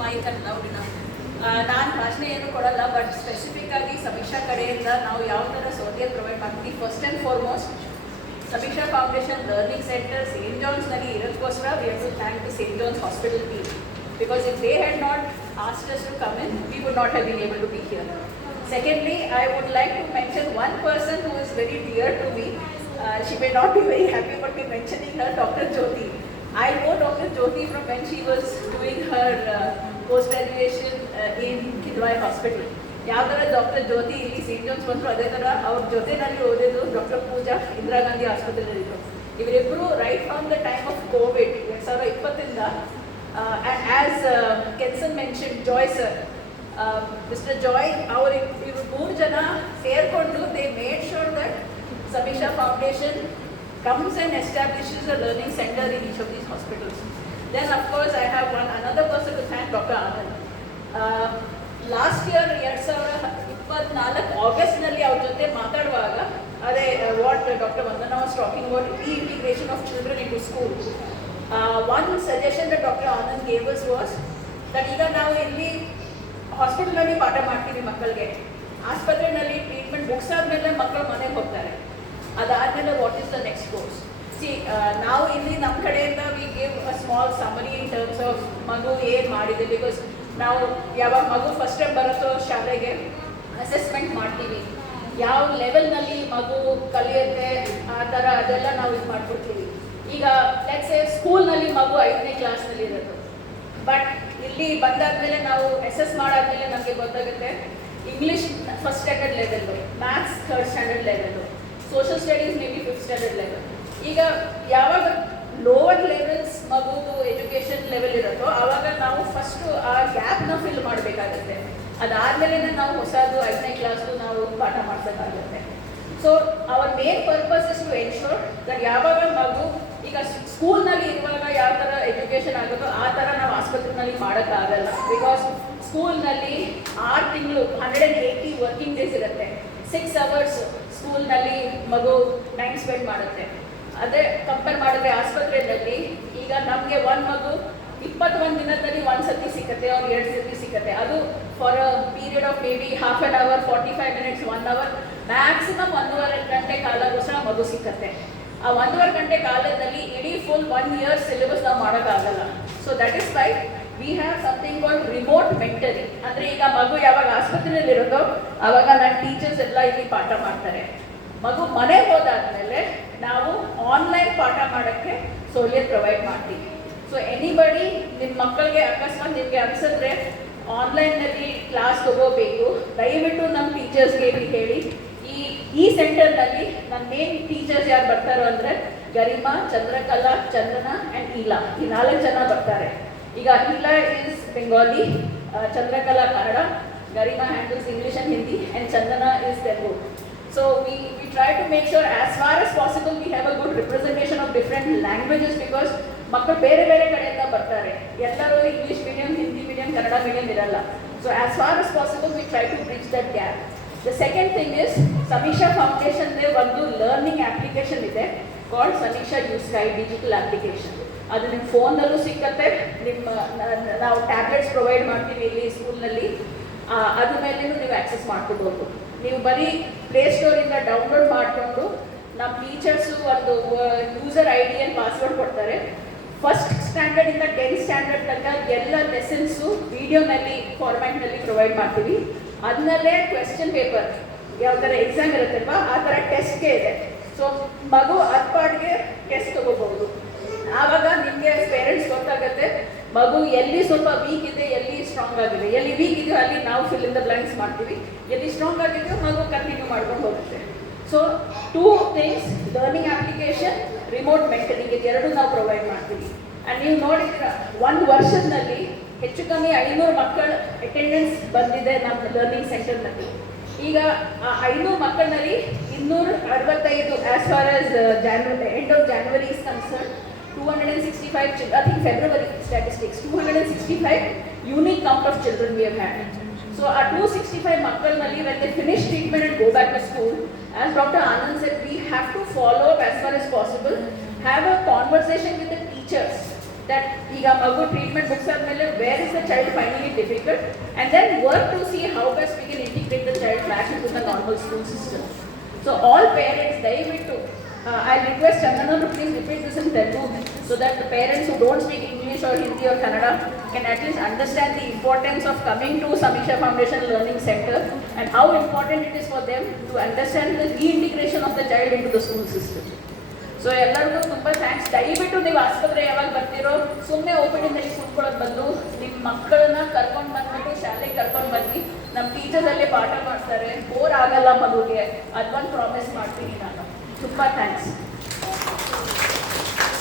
mic and loud enough. ನಾನು ಭಾಷಣ ಏನು ಕೊಡಲ್ಲ, ಬಟ್ ಸ್ಪೆಸಿಫಿಕ್ ಆಗಿ ಸಮೀಕ್ಷಾ ಕಡೆಯಿಂದ ನಾವು ಯಾವ ಥರ ಸೌಲಭ್ಯ ಪ್ರೊವೈಡ್ ಮಾಡ್ತೀವಿ. First and foremost Sameeksha foundation learning centre St ಜಾನ್ಸ್ನಲ್ಲಿ ಇರೋದಕ್ಕೋಸ್ಕರ we have to thank the St John's hospital team, because if they had not asked us to come in, we would not have been able to be here. Secondly, I would like to mention one person who is very dear to me. She may not be very happy about me mentioning her, Dr. Jyoti. I know Dr. Jyoti from when she was doing her post-graduation in Kidwai Hospital. ಯಾವ ಥರ doctor ಜ್ಯೋತಿ ಇಲ್ಲಿ Saint John's ಬಂದರು, ಅದೇ ಥರ ಅವ್ರ ಜೊತೆನಲ್ಲಿ ಓದಿದ್ದು doctor ಪೂಜಾ ಇಂದಿರಾ ಗಾಂಧಿ ಆಸ್ಪತ್ರೆಯಲ್ಲಿದ್ದರು. ಇವರಿಬ್ಬರು right from the time of Covid 2020 and as Kenson mentioned, Joy sir, Mr. Joy, ಇವರು 3 ಜನ ಸೇರಿಕೊಂಡು they made sure that Samisha Foundation comes and establishes a learning center in each of these hospitals. Then of course I have another person to thank, Dr. Anand. Last year 2024 ಆಗಸ್ಟ್ನಲ್ಲಿ ಅವ್ರ ಜೊತೆ ಮಾತಾಡುವಾಗ ಅದೇ what doctor Vandana was talking about integration of children into school. One suggestion that Dr. Anand gave us was that ಈಗ ನಾವು ಇಲ್ಲಿ ಹಾಸ್ಪಿಟಲಲ್ಲಿ ಪಾಠ ಮಾಡ್ತೀವಿ ಮಕ್ಕಳಿಗೆ, ಆಸ್ಪತ್ರೆಯಲ್ಲಿ ಟ್ರೀಟ್ಮೆಂಟ್ ಮುಗಿಸಾದ್ಮೇಲೆ ಮಕ್ಕಳು ಮನೆಗೆ ಹೋಗ್ತಾರೆ. ಅದಾದಮೇಲೆ what is the next course? ನಾವು ಇಲ್ಲಿ ನಮ್ಮ ಕಡೆಯಿಂದ we give a small summary in terms of ಮಗು ಏನು ಮಾಡಿದೆ. ಬಿಕಾಸ್ ನಾವು ಯಾವಾಗ ಮಗು ಫಸ್ಟ್ ಟೈಮ್ ಬರುತ್ತೋ ಶಾಲೆಗೆ ಅಸೆಸ್ಮೆಂಟ್ ಮಾಡ್ತೀವಿ, ಯಾವ ಲೆವೆಲ್ನಲ್ಲಿ ಮಗು ಕಲಿಯುತ್ತೆ ಆ ಥರ ಅದೆಲ್ಲ ನಾವು ಇದು ಮಾಡ್ಕೊಡ್ತೀವಿ. ಈಗ ಲೆಟ್ಸ್ ಸೇ ಸ್ಕೂಲ್ನಲ್ಲಿ ಮಗು 5ನೇ ಕ್ಲಾಸ್ನಲ್ಲಿ ಇರೋದು, ಬಟ್ ಇಲ್ಲಿ ಬಂದಾದ್ಮೇಲೆ ನಾವು ಅಸೆಸ್ ಮಾಡಾದ್ಮೇಲೆ ನಮಗೆ ಗೊತ್ತಾಗುತ್ತೆ English first standard level, maths 3rd standard level, social studies may be 5th standard level. ಈಗ ಯಾವಾಗ ಲೋವರ್ ಲೆವೆಲ್ಸ್ ಮಗುದು ಎಜುಕೇಷನ್ ಲೆವೆಲ್ ಇರುತ್ತೋ ಆವಾಗ ನಾವು ಫಸ್ಟು ಆ ಗ್ಯಾಪ್ನ ಫಿಲ್ ಮಾಡಬೇಕಾಗತ್ತೆ. ಅದಾದಮೇಲೆ ನಾವು ಹೊಸದು 5ನೇ ಕ್ಲಾಸ್ದು ನಾವು ಪಾಠ ಮಾಡಿಸೋಕ್ಕಾಗುತ್ತೆ. So our main purpose is to ensure that ಯಾವಾಗ ಮಗು ಈಗ ಸ್ಕೂಲ್ನಲ್ಲಿ ಇರುವಾಗ ಯಾವ ಥರ ಎಜುಕೇಷನ್ ಆಗುತ್ತೋ ಆ ಥರ ನಾವು ಆಸ್ಪತ್ರೆಯಲ್ಲಿ ಮಾಡೋಕ್ಕಾಗಲ್ಲ. ಬಿಕಾಸ್ ಸ್ಕೂಲ್ನಲ್ಲಿ 6 ತಿಂಗಳು 180 ವರ್ಕಿಂಗ್ ಡೇಸ್ ಇರುತ್ತೆ. 6 hours ಸ್ಕೂಲ್ನಲ್ಲಿ ಮಗು ಟೈಮ್ ಸ್ಪೆಂಡ್ ಮಾಡುತ್ತೆ. ಅದೇ ಕಂಪೇರ್ ಮಾಡಿದ್ರೆ ಆಸ್ಪತ್ರೆಯಲ್ಲಿ ಈಗ ನಮಗೆ ಒಂದು ಮಗು 21 ದಿನದಲ್ಲಿ 1 ಸತಿ ಸಿಕ್ಕತ್ತೆ, ಅವ್ರು 2 ಸತಿ ಸಿಕ್ಕತ್ತೆ. ಅದು for a period of maybe half an hour, 45 minutes, 1 hour, maximum 1.5 ಗಂಟೆ ಕಾಲಗೋಸ್ಕರ ಮಗು ಸಿಕ್ಕತ್ತೆ. ಆ 1.5 ಗಂಟೆ ಕಾಲದಲ್ಲಿ ಇಡೀ ಫುಲ್ 1 year ಸಿಲೆಬಸ್ ನಾವು ಮಾಡೋಕ್ಕಾಗಲ್ಲ. So that is why we have something called remote mentory. ಅಂದರೆ ಈಗ ಮಗು ಯಾವಾಗ ಆಸ್ಪತ್ರೆಯಲ್ಲಿ ಇರೋದೋ ಆವಾಗ ನನ್ನ ಟೀಚರ್ಸ್ ಎಲ್ಲ ಇಲ್ಲಿ ಪಾಠ ಮಾಡ್ತಾರೆ. ಮಗು ಮನೆಗೆ ಹೋದಾದ್ಮೇಲೆ ನಾವು ಆನ್ಲೈನ್ ಪಾಠ ಮಾಡೋಕ್ಕೆ ಸೌಲಭ್ಯ ಪ್ರೊವೈಡ್ ಮಾಡ್ತೀವಿ. ಸೊ ಎನಿಬಡಿ ನಿಮ್ಮ ಮಕ್ಕಳಿಗೆ ಅಕಸ್ಮಾತ್ ನಿಮಗೆ ಅನಿಸಿದ್ರೆ ಆನ್ಲೈನ್ನಲ್ಲಿ ಕ್ಲಾಸ್ ತಗೋಬೇಕು, ದಯವಿಟ್ಟು ನಮ್ಮ ಟೀಚರ್ಸ್ಗೆ ಹೇಳಿ. ಈ ಸೆಂಟರ್ನಲ್ಲಿ ನನ್ನ ಮೇನ್ ಟೀಚರ್ಸ್ ಯಾರು ಬರ್ತಾರೋ ಅಂದರೆ ಗರಿಮಾ, ಚಂದ್ರಕಲಾ, ಚಂದನ ಆ್ಯಂಡ್ ಈಲಾ, ಈ 4 ಜನ ಬರ್ತಾರೆ. ಈಗ Ila is Bengali, Chandrakala Kannada, Garima handles English and Hindi, and Chandana is Telugu. So we try to make sure as far as possible we have a good representation of different languages, because ಮಕ್ಕಳು ಬೇರೆ ಬೇರೆ ಕಡೆಯಿಂದ ಬರ್ತಾರೆ. ಎಲ್ಲರೂ English medium, Hindi medium, Kannada medium ಇರಲ್ಲ. So as far as possible we try to bridge that gap. The second thing is Samisha Foundation they ಒಂದು learning application ಇದೆ called ಸಮೀಕ್ಷಾ ಯೂಸ್ ಗೈಡ್ ಡಿಜಿಟಲ್ ಅಪ್ಲಿಕೇಶನ್. ಅದು ನಿಮ್ಮ ಫೋನ್ನಲ್ಲೂ ಸಿಕ್ಕತ್ತೆ, ನಾವು ಟ್ಯಾಬ್ಲೆಟ್ಸ್ ಪ್ರೊವೈಡ್ ಮಾಡ್ತೀವಿ ಇಲ್ಲಿ ಸ್ಕೂಲ್ನಲ್ಲಿ, ಅದ್ರ ಮೇಲೇನು ನೀವು ಆಕ್ಸೆಸ್ ಮಾಡ್ಕೊಬೋದು. ನೀವು ಬರೀ ಪ್ಲೇಸ್ಟೋರಿಂದ ಡೌನ್ಲೋಡ್ ಮಾಡಿಕೊಂಡು ನಮ್ಮ ಟೀಚರ್ಸು ಒಂದು ಯೂಸರ್ ID ಆ್ಯಂಡ್ ಪಾಸ್ವರ್ಡ್ ಕೊಡ್ತಾರೆ. ಫಸ್ಟ್ ಸ್ಟ್ಯಾಂಡರ್ಡಿಂದ 10th ಸ್ಟ್ಯಾಂಡರ್ಡ್ ತನಕ ಎಲ್ಲ ಲೆಸನ್ಸು ವಿಡಿಯೋನಲ್ಲಿ ಫಾರ್ಮ್ಯಾಟ್ನಲ್ಲಿ ಪ್ರೊವೈಡ್ ಮಾಡ್ತೀವಿ. ಅದನ್ನಲ್ಲೇ ಕ್ವೆಶ್ಚನ್ ಪೇಪರ್ ಯಾವ ಥರ ಎಕ್ಸಾಮ್ ಇರುತ್ತಲ್ವ ಆ ಥರ ಟೆಸ್ಟ್ಗೆ ಇದೆ. ಸೊ ಮಗು ಪಾಡ್ಗೆ ಟೆಸ್ಟ್ ತೊಗೋಬಹುದು. ಆವಾಗ ನಿಮಗೆ ಪೇರೆಂಟ್ಸ್ ಗೊತ್ತಾಗುತ್ತೆ ಮಗು ಎಲ್ಲಿ ಸ್ವಲ್ಪ ವೀಕ್ ಇದೆ, ಎಲ್ಲಿ ಸ್ಟ್ರಾಂಗ್ ಆಗಿದೆ. ಎಲ್ಲಿ ವೀಕ್ ಇದೆಯೋ ಅಲ್ಲಿ ನಾವು ಫಿಲ್ ಇನ್ ದ ಬ್ಲಾಂಕ್ಸ್ ಮಾಡ್ತೀವಿ, ಎಲ್ಲಿ ಸ್ಟ್ರಾಂಗ್ ಆಗಿದೆಯೋ ಮಗು ಕಂಟಿನ್ಯೂ ಮಾಡ್ಕೊಂಡು ಹೋಗುತ್ತೆ. So 2 things, learning application, remote mentoring, ಇದೆರಡು ನಾವು ಪ್ರೊವೈಡ್ ಮಾಡ್ತೀವಿ. ಆ್ಯಂಡ್ ನೀವು ನೋಡಿದ್ರೆ 1 ವರ್ಷದಲ್ಲಿ ಹೆಚ್ಚು ಕಮ್ಮಿ 500 ಮಕ್ಕಳ ಅಟೆಂಡೆನ್ಸ್ ಬಂದಿದೆ ನಮ್ಮ ಲರ್ನಿಂಗ್ ಸೆಂಟರ್ನಲ್ಲಿ. ಈಗ ಆ 500 ಮಕ್ಕಳಲ್ಲಿ 265 as far as end of January is concern 265 children, I think February statistics, 265 unique count of children we have had. So our 265 makkalnalli, when they finish treatment and go back to school, as Dr. Anand said, we have to follow up as far as possible, have a conversation with the teachers that ಈಗ ಮಗು treatment ಮುಗಿಸಾದ್ಮೇಲೆ where is the child finding it difficult, and then work to see how best we can integrate the child back into the normal school system. So all parents, ದಯವಿಟ್ಟು I request Chandana to please repeat this in Telugu so that the parents who don't speak English or Hindi or Kannada can at least understand the importance of coming to Samisha Foundation Learning Center and how important it is for them to understand the reintegration of the child into the school system. So ಎಲ್ಲರಿಗೂ ತುಂಬ thanks. ದಯವಿಟ್ಟು ನೀವು ಆಸ್ಪತ್ರೆ ಯಾವಾಗ ಬರ್ತೀರೋ ಸುಮ್ಮನೆ ಓಪಿಡಿನಲ್ಲಿ ಕೂತ್ಕೊಳ್ಳೋದು ಬದಲು ನಿಮ್ಮ ಮಕ್ಕಳನ್ನ ಕರ್ಕೊಂಡು ಬಂದ್ಬಿಟ್ಟು ಶಾಲೆಗೆ ಕರ್ಕೊಂಡು ಬನ್ನಿ. ನಮ್ಮ ಟೀಚರ್ಸಲ್ಲೇ ಪಾಠ ಮಾಡ್ತಾರೆ, ಬೋರ್ ಆಗಲ್ಲ ಮಗುಗೆ, ಅದೊಂದು ಪ್ರಾಮಿಸ್ ಮಾಡ್ತೀನಿ ನಾನು. ತುಂಬ ಥ್ಯಾಂಕ್ಸ್.